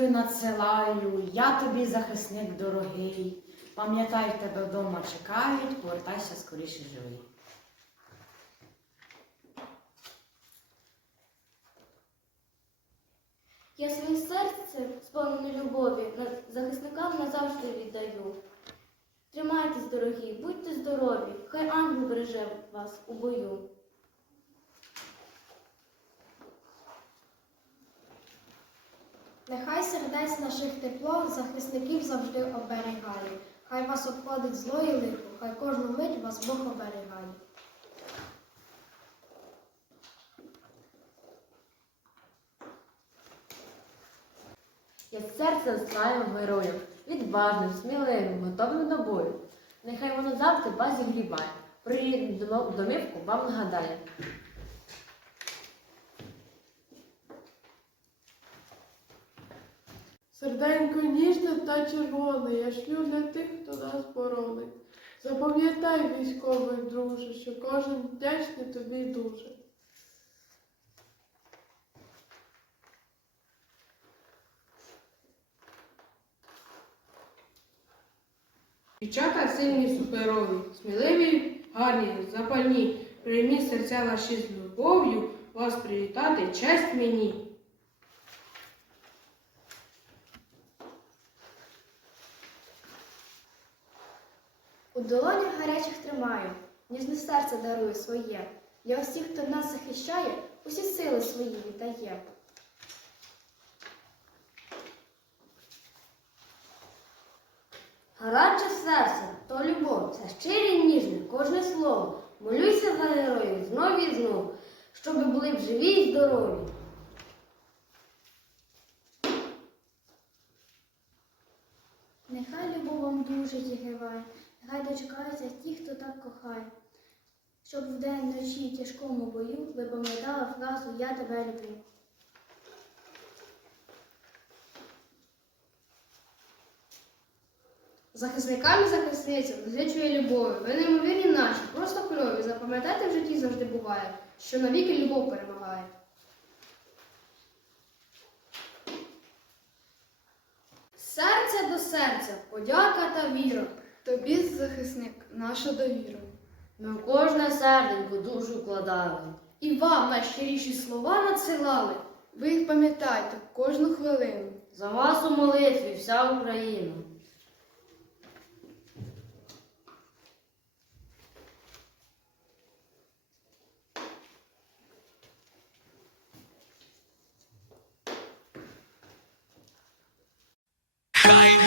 надсилаю, я тобі захисник дорогий. Пам'ятай, тебе вдома чекають, повертайся скоріше живий. Я своє серце, сповнене любові, захисникам назавжди віддаю. Тримайтесь, дорогі, будьте здорові, хай ангел береже вас у бою. Нехай сердець наших тепло захисників завжди оберігає. Хай вас обходить зло і лихо, хай кожну мить вас Бог оберігає. Я серцем знаю героїв, відважним, сміливим, готовим до бою. Нехай воно завжди вас зігріває, про рідну домівку вам нагадає. Серденько ніжне та червоне, я шлю для тих, хто нас боронить. Запам'ятай, військовий друже, що кожен вдячний тобі дуже. Дівчата сильні, суперові, сміливі, гарні, запальні. Прийміть серця ваші з любов'ю, вас привітати, честь мені. У долонях гарячих тримаю, ніжне серце дарую своє. Для усіх, хто нас захищає, усі сили свої віддає. Гаряче серце, то любов, це щире і ніжне, кожне слово. Молюся за героїв знов і знов, щоби були б живі й здорові. Нехай любов вам дуже зігріває, нехай дочекаються ті, хто так кохає. Щоб вдень вночі тяжкому бою ви пам'ятали фразу Я тебе люблю. Захисникам і захисницям зичує любові. Ви неймовірні наші, просто кльові. Запам'ятайте в житті завжди буває, що навіки любов перемагає. Серце до серця, подяка та віра. Тобі, захисник, наша довіра. Ми в кожне серденько душу вкладали. І вам найщиріші слова надсилали. Ви їх пам'ятайте кожну хвилину. За вас у молитві вся Україна. Хай